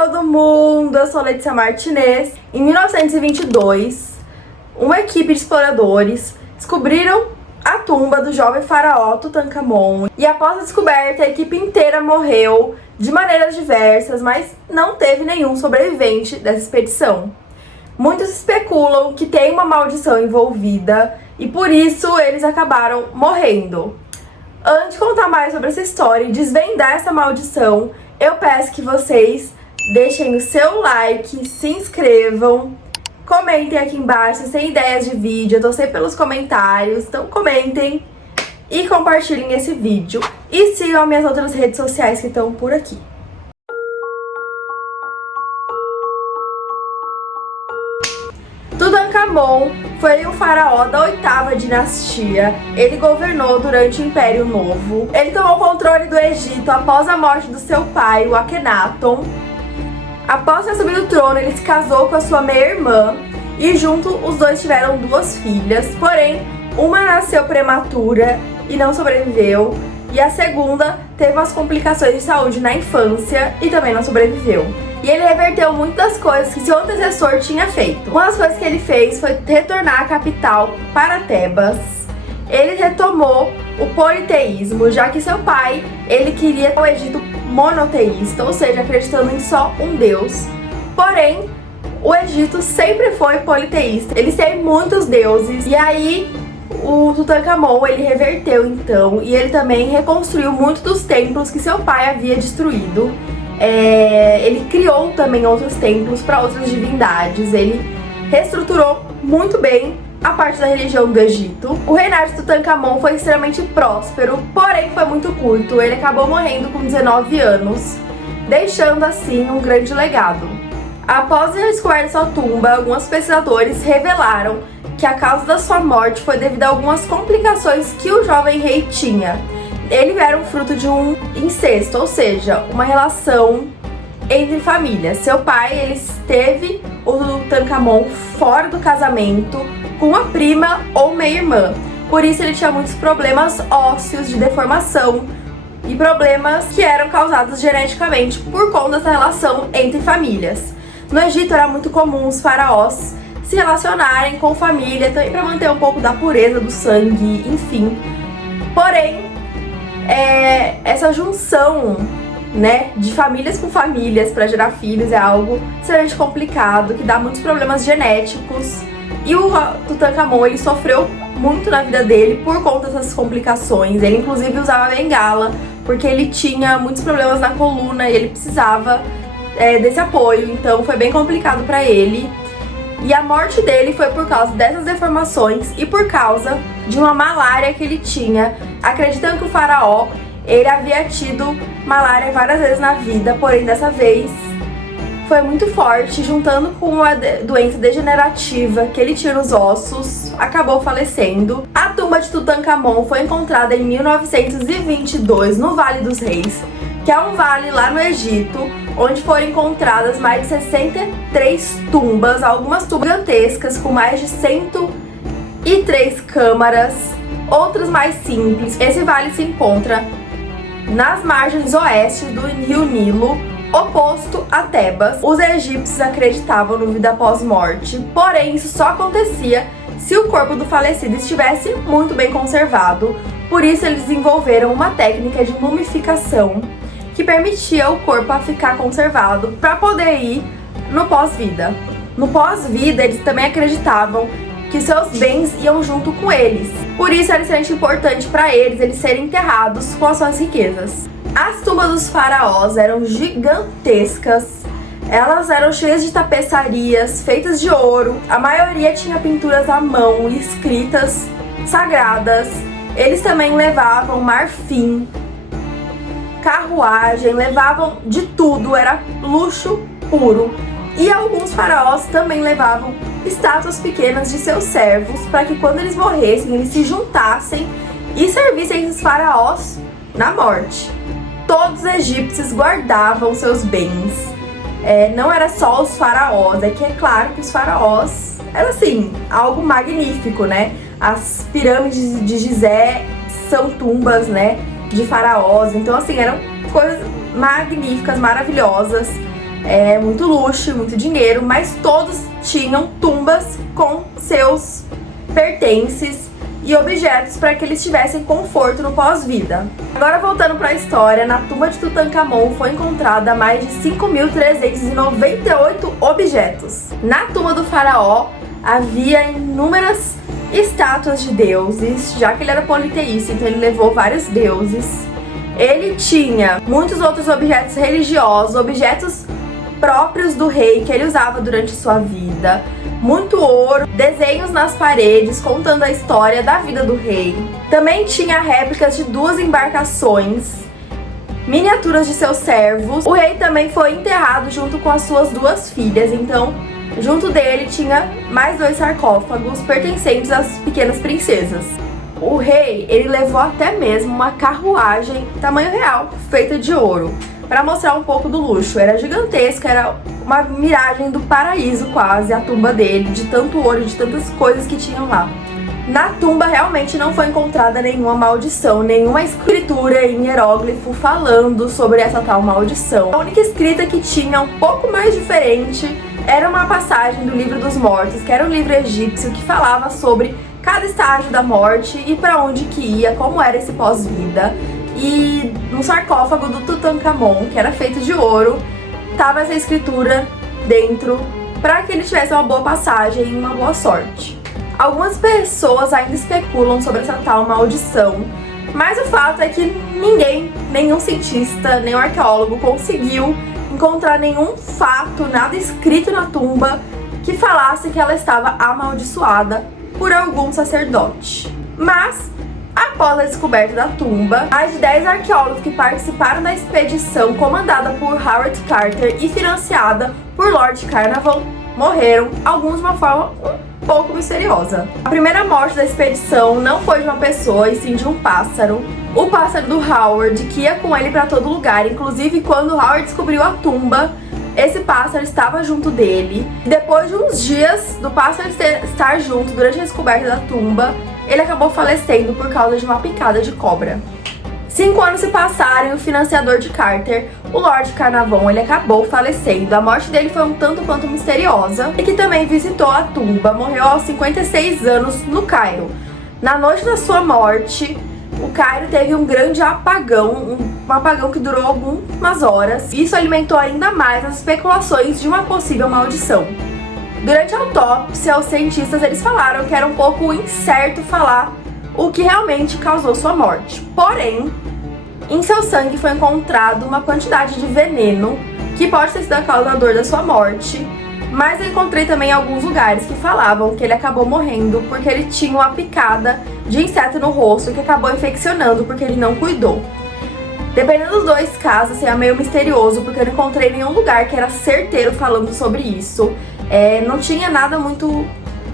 todo mundo! Eu sou Letícia Martinez. Em 1922, uma equipe de exploradores descobriram a tumba do jovem faraó Tutankhamon. E após a descoberta, a equipe inteira morreu de maneiras diversas, mas não teve nenhum sobrevivente dessa expedição. Muitos especulam que tem uma maldição envolvida e por isso eles acabaram morrendo. Antes de contar mais sobre essa história e desvendar essa maldição, eu peço que vocês deixem o seu like, se inscrevam, comentem aqui embaixo se tem ideias de vídeo, eu tô sempre pelos comentários, então comentem e compartilhem esse vídeo. E sigam as minhas outras redes sociais que estão por aqui. Tutankhamon foi o faraó da 8ª dinastia. Ele governou durante o Império Novo. Ele tomou o controle do Egito após a morte do seu pai, o Akhenaton. Após ter subido o trono, ele se casou com a sua meia-irmã e junto os dois tiveram 2 filhas, porém uma nasceu prematura e não sobreviveu, e a segunda teve umas complicações de saúde na infância e também não sobreviveu. E ele reverteu muitas das coisas que seu antecessor tinha feito. Uma das coisas que ele fez foi retornar a capital para Tebas. Ele retomou o politeísmo, já que seu pai, ele queria o Egito monoteísta, ou seja, acreditando em só um deus. Porém, o Egito sempre foi politeísta. Eles têm muitos deuses. E aí, o Tutankhamon, ele reverteu então, e ele também reconstruiu muitos dos templos que seu pai havia destruído. Ele criou também outros templos para outras divindades. Ele reestruturou muito bem a parte da religião do Egito. O reinado de Tutankhamon foi extremamente próspero, porém foi muito curto. Ele acabou morrendo com 19 anos, deixando assim um grande legado. Após a descoberta de sua tumba, alguns pesquisadores revelaram que a causa da sua morte foi devido a algumas complicações que o jovem rei tinha. Ele era um fruto de um incesto, ou seja, uma relação entre famílias. Seu pai, ele teve o Tutankhamon fora do casamento com uma prima ou meia-irmã. Por isso ele tinha muitos problemas ósseos de deformação e problemas que eram causados geneticamente por conta dessa relação entre famílias. No Egito era muito comum os faraós se relacionarem com família, também para manter um pouco da pureza do sangue, enfim. Porém, essa junção, né, de famílias com famílias para gerar filhos é algo extremamente complicado, que dá muitos problemas genéticos. E o Tutankhamon, ele sofreu muito na vida dele por conta dessas complicações. Ele inclusive usava bengala, porque ele tinha muitos problemas na coluna e ele precisava desse apoio, então foi bem complicado para ele. E a morte dele foi por causa dessas deformações e por causa de uma malária que ele tinha. Acreditando que o faraó, ele havia tido malária várias vezes na vida, porém dessa vez foi muito forte, juntando com uma doença degenerativa que ele tinha nos ossos, acabou falecendo. A tumba de Tutankhamon foi encontrada em 1922 no Vale dos Reis, que é um vale lá no Egito, onde foram encontradas mais de 63 tumbas, algumas tumbas gigantescas com mais de 103 câmaras, outras mais simples. Esse vale se encontra nas margens oeste do rio Nilo, oposto a Tebas. Os egípcios acreditavam no vida após morte, porém isso só acontecia se o corpo do falecido estivesse muito bem conservado. Por isso eles desenvolveram uma técnica de mumificação que permitia o corpo a ficar conservado para poder ir no pós-vida. No pós-vida, eles também acreditavam que seus bens iam junto com eles. Por isso era extremamente importante para eles serem enterrados com as suas riquezas. As tumbas dos faraós eram gigantescas. Elas eram cheias de tapeçarias feitas de ouro. A maioria tinha pinturas à mão e escritas sagradas. Eles também levavam marfim, carruagem, levavam de tudo, era luxo puro. E alguns faraós também levavam estátuas pequenas de seus servos para que quando eles morressem, eles se juntassem e servissem esses faraós na morte. Todos os egípcios guardavam seus bens. Não era só os faraós, é que é claro que os faraós era assim, algo magnífico, né? As pirâmides de Gizé são tumbas, né, de faraós, então assim, eram coisas magníficas, maravilhosas. muito luxo, muito dinheiro, mas todos tinham tumbas com seus pertences e objetos para que eles tivessem conforto no pós-vida. Agora, voltando para a história, na tumba de Tutankhamon foi encontrada mais de 5.398 objetos. Na tumba do faraó havia inúmeras estátuas de deuses, já que ele era politeísta, então ele levou vários deuses. Ele tinha muitos outros objetos religiosos, objetos próprios do rei que ele usava durante sua vida, muito ouro, desenhos nas paredes contando a história da vida do rei. Também tinha réplicas de 2 embarcações, miniaturas de seus servos. O rei também foi enterrado junto com as suas 2 filhas, então junto dele tinha mais 2 sarcófagos pertencentes às pequenas princesas. O rei, ele levou até mesmo uma carruagem tamanho real, feita de ouro, para mostrar um pouco do luxo. Era gigantesca, era uma miragem do paraíso quase, a tumba dele, de tanto ouro, de tantas coisas que tinham lá. Na tumba realmente não foi encontrada nenhuma maldição, nenhuma escritura em hieróglifo falando sobre essa tal maldição. A única escrita que tinha um pouco mais diferente era uma passagem do Livro dos Mortos, que era um livro egípcio que falava sobre cada estágio da morte e para onde que ia, como era esse pós-vida. E no sarcófago do Tutankhamon, que era feito de ouro, tava essa escritura dentro para que ele tivesse uma boa passagem e uma boa sorte. Algumas pessoas ainda especulam sobre essa tal maldição, mas o fato é que ninguém, nenhum cientista, nenhum arqueólogo conseguiu encontrar nenhum fato, nada escrito na tumba que falasse que ela estava amaldiçoada por algum sacerdote. Mas, após a descoberta da tumba, mais de 10 arqueólogos que participaram da expedição comandada por Howard Carter e financiada por Lord Carnarvon morreram, alguns de uma forma um pouco misteriosa. A primeira morte da expedição não foi de uma pessoa, e sim de um pássaro. O pássaro do Howard, que ia com ele para todo lugar, inclusive quando Howard descobriu a tumba, esse pássaro estava junto dele. Depois de uns dias do pássaro estar junto durante a descoberta da tumba, ele acabou falecendo por causa de uma picada de cobra. 5 anos se passaram e o financiador de Carter, o Lord Carnarvon, ele acabou falecendo. A morte dele foi um tanto quanto misteriosa e que também visitou a tumba. Morreu aos 56 anos no Cairo. Na noite da sua morte, o Cairo teve um grande apagão, um apagão que durou algumas horas. Isso alimentou ainda mais as especulações de uma possível maldição. Durante a autópsia, os cientistas eles falaram que era um pouco incerto falar o que realmente causou sua morte. Porém, em seu sangue foi encontrado uma quantidade de veneno que pode ter sido a causador da sua morte, mas eu encontrei também alguns lugares que falavam que ele acabou morrendo porque ele tinha uma picada de inseto no rosto que acabou infeccionando porque ele não cuidou. Dependendo dos 2 casos, assim, é meio misterioso porque eu não encontrei nenhum lugar que era certeiro falando sobre isso. Não tinha nada muito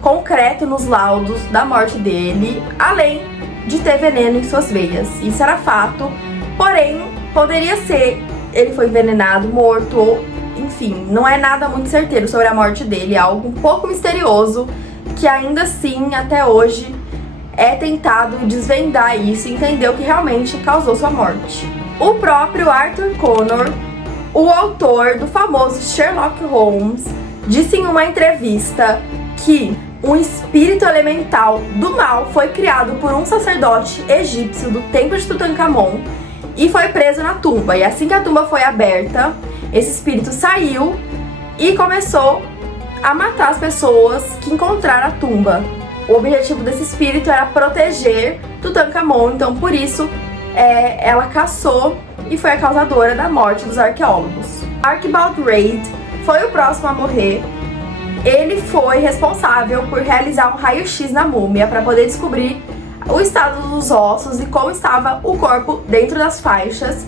concreto nos laudos da morte dele, além de ter veneno em suas veias. Isso era fato, porém, poderia ser ele foi envenenado, morto, ou, enfim, não é nada muito certeiro sobre a morte dele, é algo um pouco misterioso, que ainda assim, até hoje, é tentado desvendar isso e entender o que realmente causou sua morte. O próprio Arthur Conan, o autor do famoso Sherlock Holmes, disse em uma entrevista que um espírito elemental do mal foi criado por um sacerdote egípcio do templo de Tutankhamon e foi preso na tumba. E assim que a tumba foi aberta, esse espírito saiu e começou a matar as pessoas que encontraram a tumba. O objetivo desse espírito era proteger Tutankhamon, então por isso ela caçou e foi a causadora da morte dos arqueólogos. Archibald Reid foi o próximo a morrer. Ele foi responsável por realizar um raio-x na múmia para poder descobrir o estado dos ossos e como estava o corpo dentro das faixas.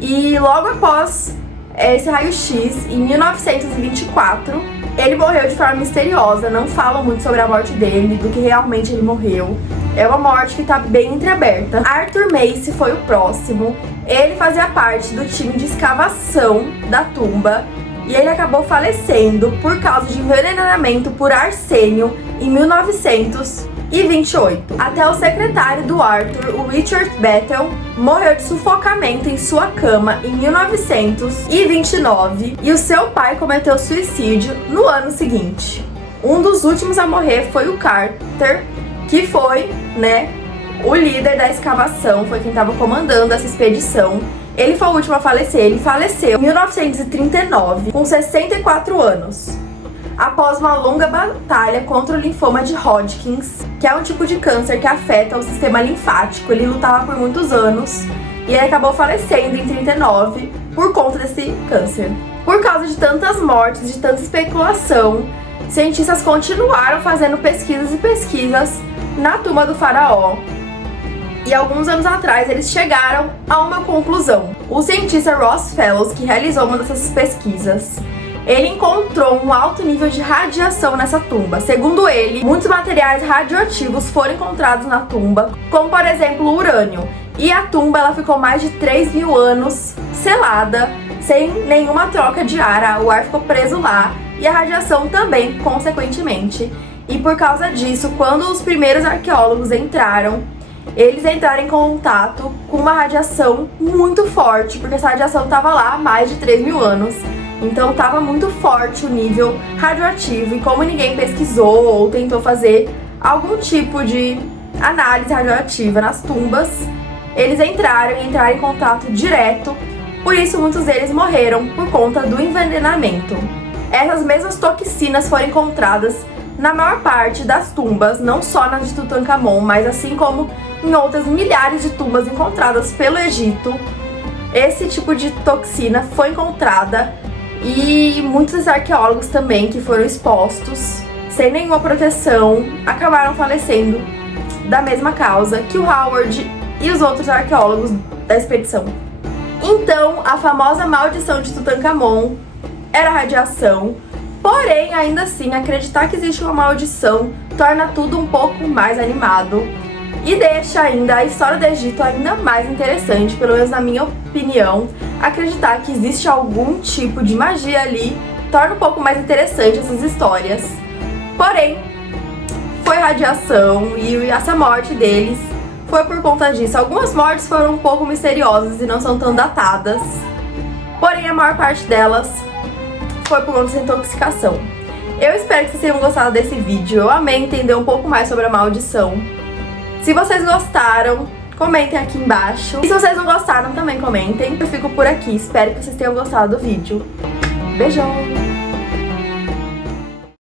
E logo após esse raio-x, em 1924, ele morreu de forma misteriosa. Não falam muito sobre a morte dele, do que realmente ele morreu. É uma morte que está bem entreaberta. Arthur Mace foi o próximo. Ele fazia parte do time de escavação da tumba e ele acabou falecendo por causa de envenenamento por arsênio em 1900 1928. Até o secretário do Arthur, o Richard Bethel, morreu de sufocamento em sua cama em 1929 e o seu pai cometeu suicídio no ano seguinte. Um dos últimos a morrer foi o Carter, que foi, o líder da escavação, foi quem estava comandando essa expedição. Ele foi o último a falecer, ele faleceu em 1939, com 64 anos, após uma longa batalha contra o linfoma de Hodgkins, que é um tipo de câncer que afeta o sistema linfático. Ele lutava por muitos anos e ele acabou falecendo em 39 por conta desse câncer. Por causa de tantas mortes, de tanta especulação, cientistas continuaram fazendo pesquisas e pesquisas na tumba do faraó. E alguns anos atrás eles chegaram a uma conclusão. O cientista Ross Fellows, que realizou uma dessas pesquisas, ele encontrou um alto nível de radiação nessa tumba. Segundo ele, muitos materiais radioativos foram encontrados na tumba, como por exemplo o urânio. E a tumba ela ficou mais de 3.000 anos selada, sem nenhuma troca de ar. O ar ficou preso lá e a radiação também, consequentemente. E por causa disso, quando os primeiros arqueólogos eles entraram em contato com uma radiação muito forte, porque essa radiação estava lá há mais de 3.000 anos. Então estava muito forte o nível radioativo, e como ninguém pesquisou ou tentou fazer algum tipo de análise radioativa nas tumbas, eles entraram em contato direto, por isso muitos deles morreram por conta do envenenamento. Essas mesmas toxinas foram encontradas na maior parte das tumbas, não só nas de Tutankhamon, mas assim como em outras milhares de tumbas encontradas pelo Egito. Esse tipo de toxina foi encontrada e muitos arqueólogos também que foram expostos sem nenhuma proteção acabaram falecendo da mesma causa que o Howard e os outros arqueólogos da expedição. Então, a famosa maldição de Tutankhamon era a radiação. Porém, ainda assim, acreditar que existe uma maldição torna tudo um pouco mais animado e deixa ainda a história do Egito ainda mais interessante, pelo menos na minha opinião. Acreditar que existe algum tipo de magia ali torna um pouco mais interessante essas histórias. Porém, foi radiação e essa morte deles foi por conta disso. Algumas mortes foram um pouco misteriosas e não são tão datadas, porém a maior parte delas foi por conta dessa intoxicação. Eu espero que vocês tenham gostado desse vídeo. Eu amei entender um pouco mais sobre a maldição. Se vocês gostaram, comentem aqui embaixo. E se vocês não gostaram, também comentem. Eu fico por aqui. Espero que vocês tenham gostado do vídeo. Beijão!